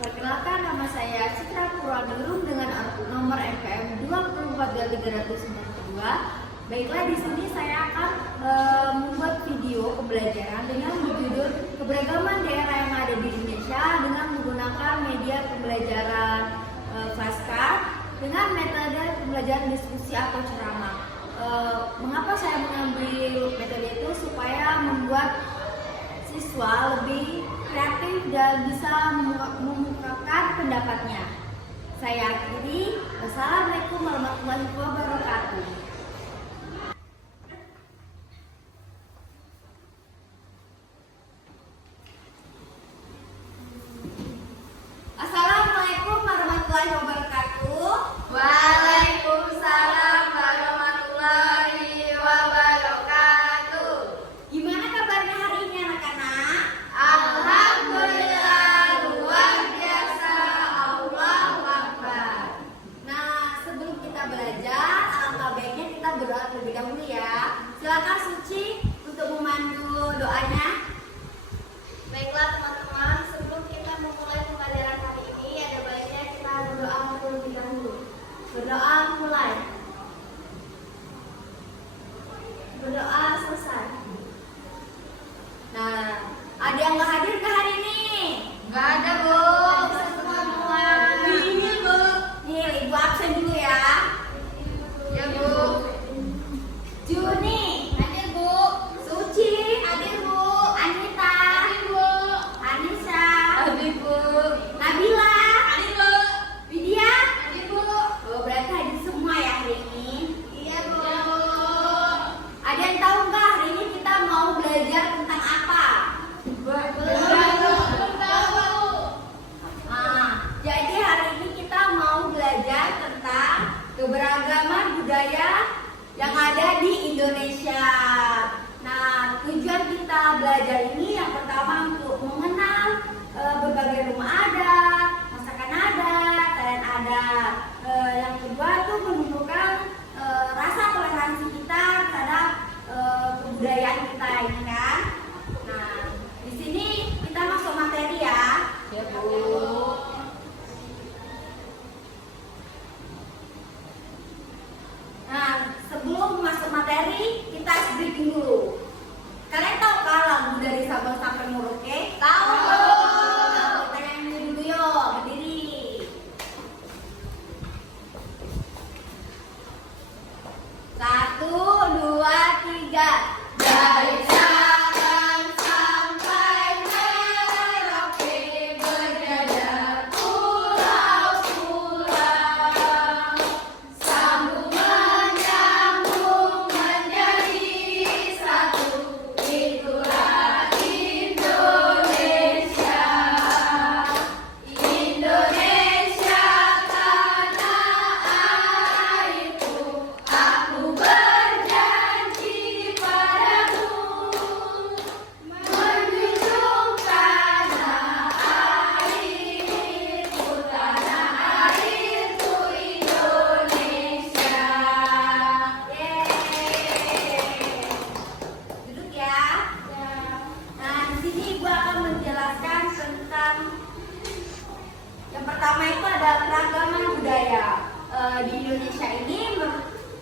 Perkenalkan, nama saya Citra Purwaningrum dengan nomor NPM 24.392. Baiklah, di sini saya akan membuat video pembelajaran dengan berjudul keberagaman daerah yang ada di Indonesia dengan menggunakan media pembelajaran flashcard dengan metode pembelajaran diskusi atau ceramah. Mengapa saya mengambil metode itu? Supaya membuat siswa lebih kreatif dan bisa mengungkapkan pendapatnya. Saya akhiri. Wassalamualaikum warahmatullahi wabarakatuh. Assalamualaikum warahmatullahi wabarakatuh. Waalaikumsalam warahmatullahi wabarakatuh. Gimana kabarnya hari ini anak-anak? Alhamdulillah, luar biasa. Allahu Akbar. Nah, sebelum kita belajar, alangkah baiknya kita berdoa terlebih dahulu ya. Silakan Suci untuk memandu doanya. Baiklah teman-teman, sebelum kita memulai pembelajaran hari ini, ada baiknya kita berdoa terlebih dahulu. Berdoa mulai. Berdoa selesai. Nah, ada yang nggak hadir ke hari ini? Gak ada, Bu. Semua. Ini Bu. Nih, Ibu absen dulu ya. Ya, Bu. Juni. Hadir, Bu. Suci. Hadir, Bu. Anita. Hadir, Bu. Anissa. Hadir, Bu. Nabila. Hadir, Bu. Widya. Hadir, Bu. Oh, berarti hadir semua ya hari ini. Iya, Bu. Ada yang tahu nggak hari ini kita mau belajar tentang apa? Belum tahu. Nah, jadi hari ini kita mau belajar tentang keberagaman budaya yang ada di Indonesia. Nah, tujuan kita belajar ini yang pertama untuk mengenal berbagai rumah adat, masakan adat, tarian adat. Yang kedua itu menunjukkan rasa toleransi kita terhadap kebudayaan kita ini kan. Nah, di sini kita masuk materi ya. Ya, Bu. Nah, sebelum masuk materi, kita briefing dulu. Kalian tahu kan lagu dari Sabang sampai Merauke? Tahu. Nah, kita nyanyi dulu yuk, berdiri. Satu, dua, tiga. Dari Sabang sampai Merauke berjajar pulau-pulau, sambung menyambung menjadi satu, itulah Indonesia. Indonesia tanah airku, aku berjanji padamu menjunjung tanah airku, Indonesia. Yeay. Duduk ya. Nah, di sini Ibu akan menjelaskan tentang yang pertama itu ada keragaman budaya. Di Indonesia ini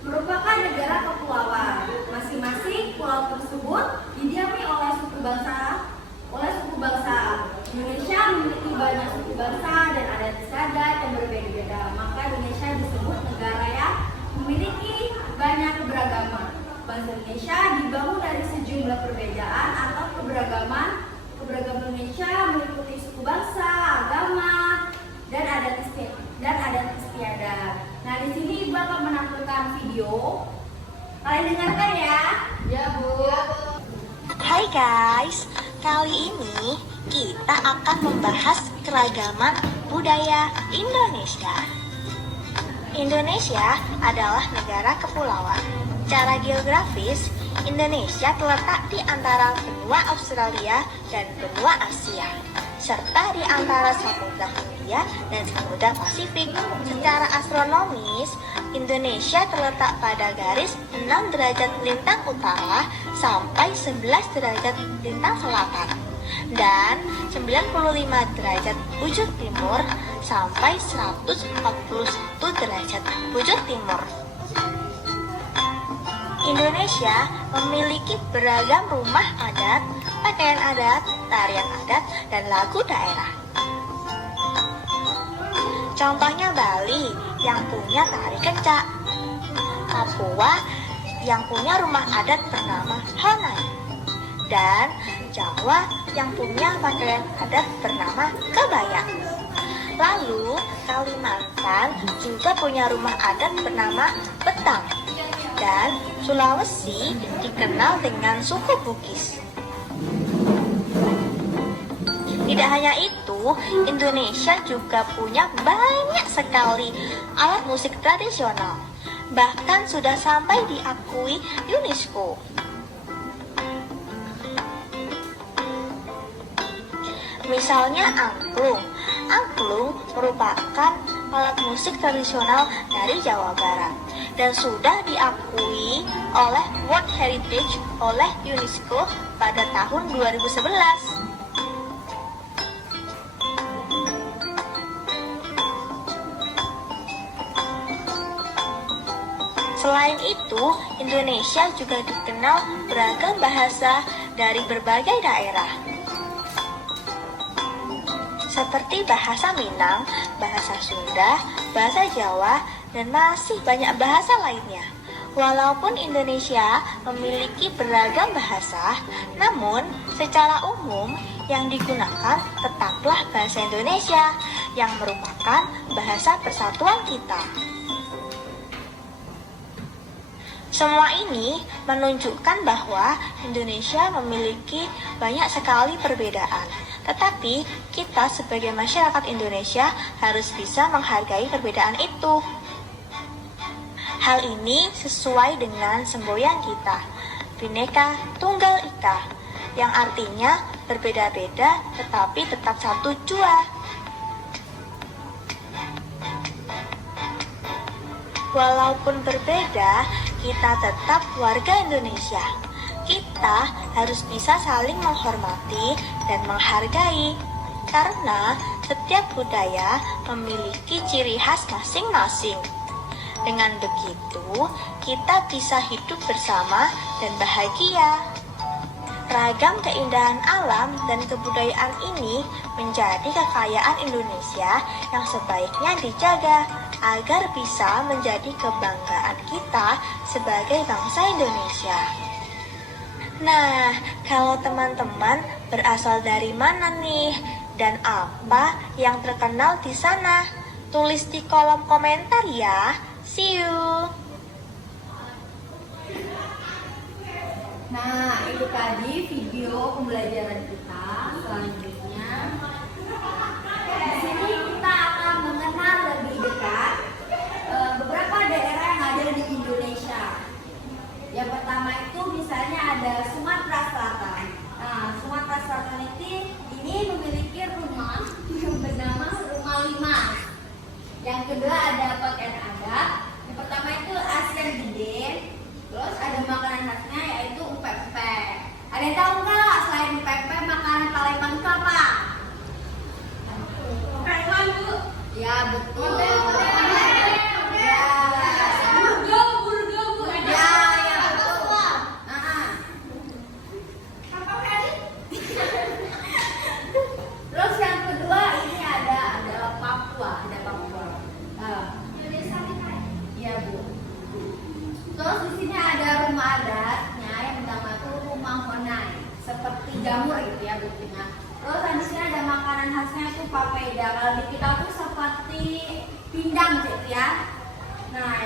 merupakan negara kepulauan. Masing-masing pulau tersebut didiami oleh suku bangsa. Indonesia memiliki banyak suku bangsa dan adat istiadat yang berbeda-beda. Maka Indonesia disebut negara yang memiliki banyak keberagaman. Bangsa Indonesia dibangun dari sejumlah perbedaan atau keberagaman. Keberagaman Indonesia meliputi suku bangsa, agama, dan adat istiadat. Nah, di sini Ibu akan menampilkan video. Kalian dengarkan ya. Ya, Bu. Hai guys, kali ini kita akan membahas keragaman budaya Indonesia. Indonesia adalah negara kepulauan. Secara geografis, Indonesia terletak di antara benua Australia dan benua Asia, serta di antara Samudra Hindia dan Samudra Pasifik. Secara astronomis, Indonesia terletak pada garis 6 derajat lintang utara sampai 11 derajat lintang selatan. dan 95 derajat bujur timur sampai 141 derajat bujur timur. Indonesia memiliki beragam rumah adat, pakaian adat, tarian adat, dan lagu daerah. Contohnya Bali yang punya tari kencak, Papua yang punya rumah adat bernama Honai, dan Jawa yang punya pakaian adat bernama kebaya. Lalu Kalimantan juga punya rumah adat bernama Betang, dan Sulawesi dikenal dengan suku Bugis. Tidak hanya itu, Indonesia juga punya banyak sekali alat musik tradisional, bahkan sudah sampai diakui UNESCO. Misalnya angklung. Angklung merupakan alat musik tradisional dari Jawa Barat dan sudah diakui oleh World Heritage oleh UNESCO pada tahun 2011. Selain itu, Indonesia juga dikenal beragam bahasa dari berbagai daerah, seperti bahasa Minang, bahasa Sunda, bahasa Jawa, dan masih banyak bahasa lainnya. Walaupun Indonesia memiliki beragam bahasa, namun secara umum yang digunakan tetaplah bahasa Indonesia yang merupakan bahasa persatuan kita. Semua ini menunjukkan bahwa Indonesia memiliki banyak sekali perbedaan. Tetapi kita sebagai masyarakat Indonesia harus bisa menghargai perbedaan itu. Hal ini sesuai dengan semboyan kita, Bhinneka Tunggal Ika, yang artinya berbeda-beda tetapi tetap satu jua. Walaupun berbeda, kita tetap warga Indonesia. Kita harus bisa saling menghormati dan menghargai, karena setiap budaya memiliki ciri khas masing-masing. Dengan begitu, kita bisa hidup bersama dan bahagia. Ragam keindahan alam dan kebudayaan ini menjadi kekayaan Indonesia yang sebaiknya dijaga agar bisa menjadi kebanggaan kita sebagai bangsa Indonesia. Nah, kalau teman-teman berasal dari mana nih? Dan apa yang terkenal di sana? Tulis di kolom komentar ya. See you! Nah, itu tadi video pembelajaran kita. Selanjutnya, di sini kita akan mengenal lebih dekat beberapa daerah yang ada di Indonesia. Yang pertama itu misalnya ada Sumatera Selatan. Nah, Sumatera Selatan ini memiliki rumah yang bernama Rumah Limas. Yang kedua ada pakaian adat. Yang pertama itu Asian Gede. Terus ada makanan khasnya yaitu empek-empek. Ada yang tahu nggak selain empek-empek makanan Palembang itu apa? Palembang Bu. Ya betul. Terus yang kedua ini adalah Papua, ada Papua. Iya Bu. Terus di sini ada rumah adatnya yang pertama itu rumah Honai, seperti jamur gitu ya Bu. Terus di sini ada makanan khasnya itu papeda. Kalau di kita tuh seperti pindang gitu ya. Nah,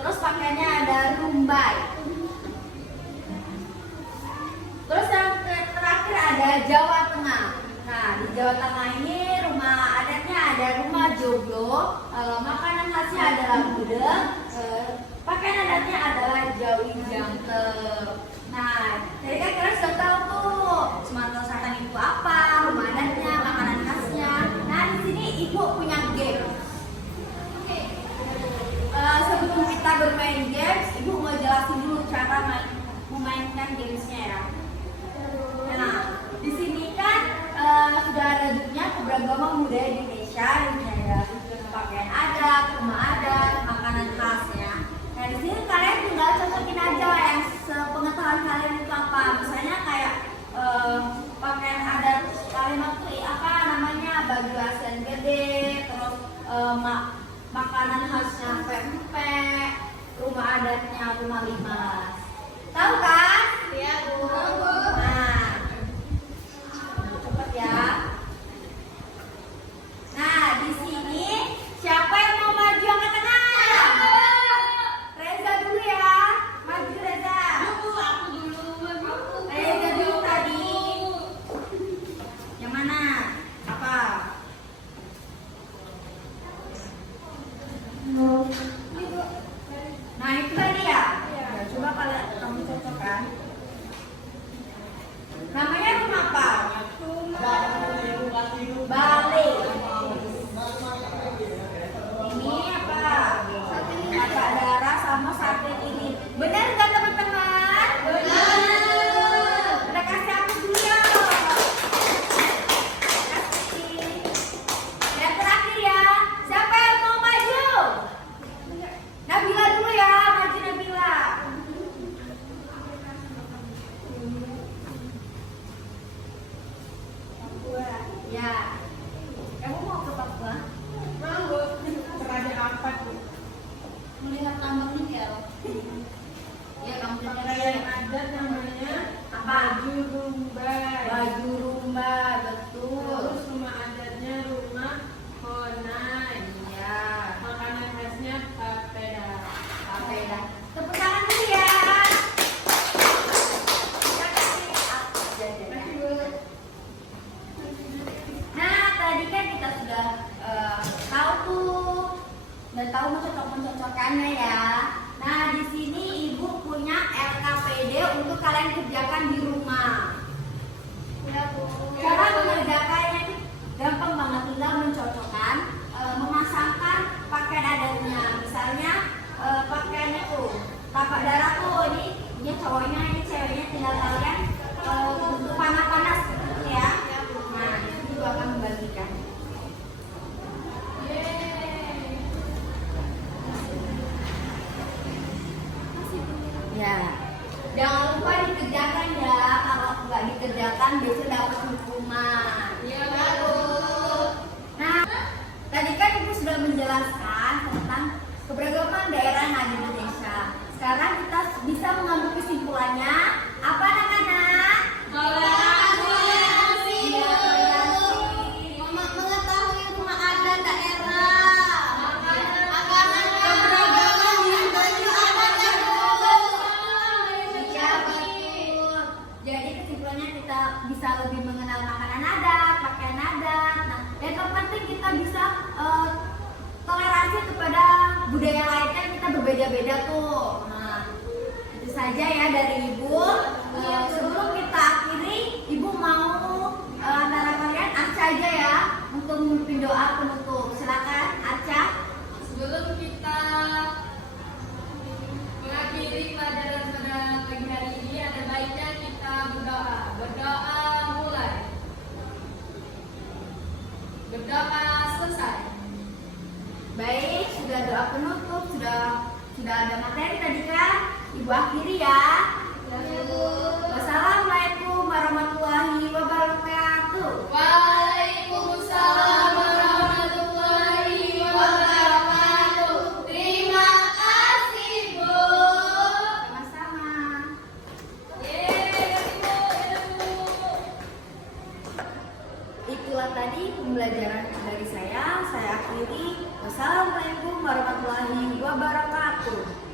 terus pakaiannya ada rumbai. Terus yang terakhir ada Jawa Tengah. Nah, di Jawa Tengah ini rumah adatnya ada rumah joglo, makanan khasnya adalah gudeg, pakaian adatnya adalah Jawi Jangkep. Nah, jadi kan kalian sudah tahu tuh Sumatera Selatan itu apa, rumah adatnya, makanan khasnya. Nah, di sini Ibu punya game. Sebelum kita bermain games, Ibu mau jelasin dulu cara memainkan gamesnya ya. Nah, di sini Papua. Ya. Kamu mau ke Papua? Mau belajar apa tuh? Melihat tambang nikel. Ya, kamu Pakaian adat namanya apa? baju rumba. Baju rumba, betul. Terus rumah adatnya rumah Honai. Ya. Makanan khasnya papeda. Papeda. Tepuk tangan dulu ya. Nah, tadi kan kita sudah tahu tuh dan tahu mencocok-mencocokannya ya. Nah, di sini Ibu punya LKPD untuk kalian kerjakan di rumah. Ya, Bu. Cara mengerjakannya itu gampang banget, tinggal mencocokkan, memasangkan pakaian adatnya. Misalnya pakaiannya tuh tapak darah tuh ini cowoknya, ini ceweknya, tinggal kalian untuk panas-panas gitu ya. Nah, itu Ibu akan membagikan. Ya, jangan lupa dikerjakan ya. Kalau nggak dikerjakan biasa dapat hukuman. Iya, Bu. Nah, tadi kan Ibu sudah menjelaskan tentang keberagaman daerah yang ada di Indonesia. Sekarang kita bisa mengambil kesimpulannya. Apa anak-anak? Mengetahui rumah adat daerah. Keberagaman di Indonesia. Ya, betul. Jadi kesimpulannya kita bisa lebih mengenal makanan adat, pakaian adat. Nah, yang terpenting kita bisa toleransi kepada budaya lain, kan kita berbeda-beda tuh. Nah, itu saja ya dari Ibu. Sebelum kita akhiri, Ibu mau antara kalian Arca aja ya untuk memimpin doa penutup. Silakan Arca. Sebelum kita mengakhiri pelajaran pada pagi hari ini, ada baiknya kita berdoa. Berdoa mulai. Berdoa selesai. Baik, sudah doa penutup, sudah ada materi tadi kan? Ibu akhiri ya. Wassalamualaikum warahmatullahi wabarakatuh. Waalaikumsalam warahmatullahi wabarakatuh. Terima kasih, Bu. Sama-sama. Itulah tadi pembelajaran dari saya akhiri. Wassalamualaikum warahmatullahi wabarakatuh.